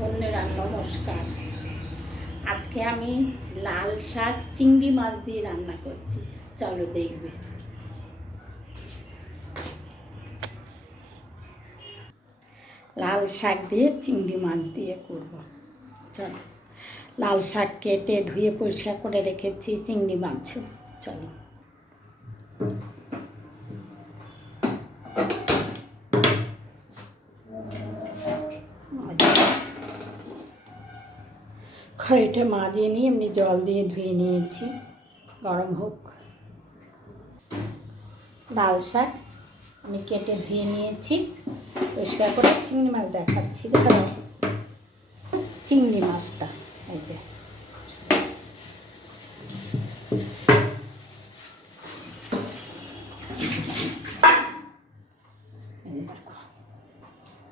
বন্ধুরা নমস্কার। আজকে আমি লাল শাক চিংড়ি মাছ দিয়ে রান্না করছি, চলো দেখবে। লাল শাক দিয়ে চিংড়ি মাছ দিয়ে করব, চলো। লাল শাক কেটে ধুয়ে পরিষ্কার করে রেখেছি, চিংড়ি মাছও, চলো। খড়িটা মাজিয়ে নিয়ে এমনি জল দিয়ে ধুয়ে নিয়েছি, গরম হোক। লাল শাক আমি কেটে ধুয়ে নিয়েছি, পরিষ্কার করে চিংড়ি মাছ দেখাচ্ছি। দেখো চিংড়ি মাছটা, এই যে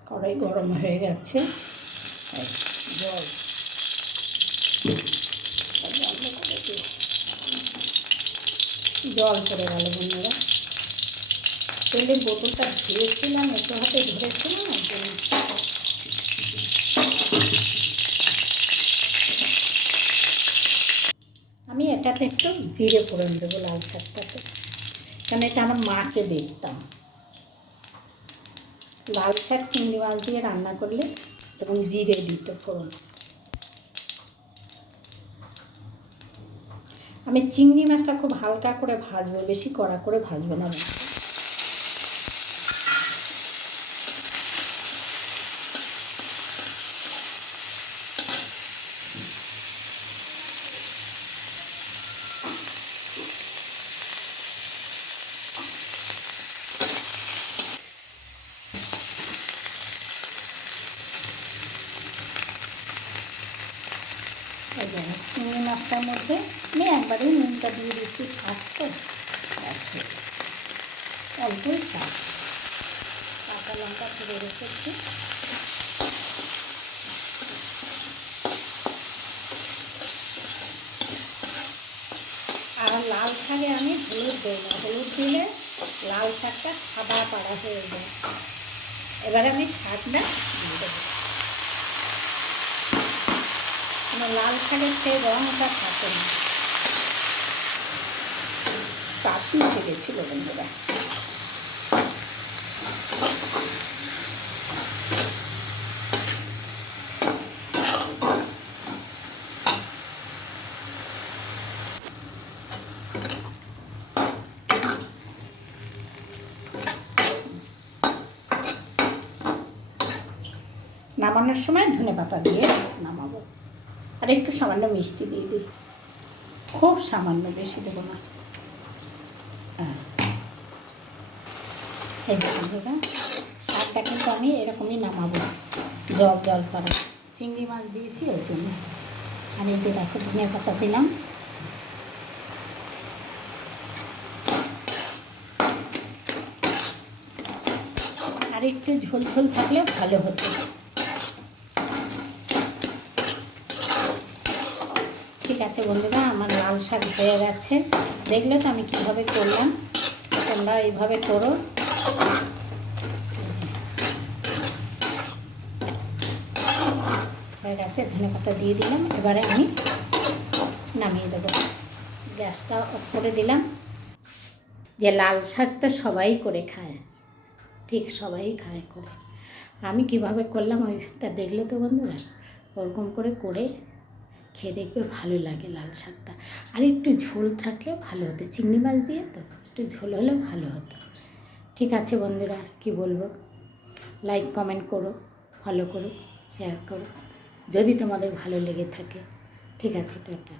কড়াই গরম হয়ে গেছে, জল জল পড়ে গেল বন্ধুরা। তেলের বোতলটা ধুয়েছিলাম, একটু হাতে ধরেছিলাম। আমি এটাতে একটু জিরে ফোড়ন দেবো লাল শাকটাতে, কারণ এটা আমার মাকে দেখতাম লাল শাক চিংড়ি মাছ দিয়ে রান্না করলে এবং জিরে দিত ফোড়ন। আমি চিংড়ি মাছটা খুব হালকা করে ভাজবো, বেশি কড়া করে ভাজবো না। চিংড়ি মাছটার মধ্যে আমি একবারেই নুনটা দিয়ে দিচ্ছি, শাক তো অল্পই শাক, কাঁচা লঙ্কা ছেড়ে রেখেছি। আর লাল শাকে আমি হলুদ দিই না, হলুদ দিলে লাল শাকটা সাদা পাড়া হয়ে যায়। এবার আমি শাকটা দিয়ে দেবো, লাল শাকের সেই রঙটা থাকে না। কাশি উঠে গেছিল বন্ধুরা। নামানোর সময় ধনেপাতা দিয়ে নামাবো, আর একটু সামান্য মিষ্টি দিয়ে দিই, খুব সামান্য, বেশি দেবো না। এই বন্ধুরা শাকটা কিন্তু আমি এরকমই নামাবো, জল জল করা। চিংড়ি মাছ দিয়েছি ওই জন্য। আর এই যে দেখো ধনেপাতা দিলাম। আর একটু ঝোল ঝোল থাকলে ভালো হতো। ঠিক আছে বন্ধুরা, আমার লাল শাক হয়ে গেছে। দেখলে তো আমি কীভাবে করলাম, তোমরা এইভাবে করো। হয়ে গেছে, ধনেপাতা দিয়ে দিলাম। এবারে আমি নামিয়ে দেবো, গ্যাসটা অফ করে দিলাম। যে লাল শাকটা সবাই করে খায়, ঠিক সবাই খায় করে। আমি কিভাবে করলাম ওইটা দেখলে তো বন্ধুরা, ওরকম করে করে খেয়ে দেখবে, ভালো লাগে লাল শাকটা। আর একটু ঝোল থাকলে ভালো হতো, চিংড়ি মাছ দিয়ে তো একটু ঝোল হলে ভালো হতো। ঠিক আছে বন্ধুরা, কি বলবো, লাইক কমেন্ট করো, ফলো করো, শেয়ার করো যদি তোমাদের ভালো লেগে থাকে। ঠিক আছে, টাটা।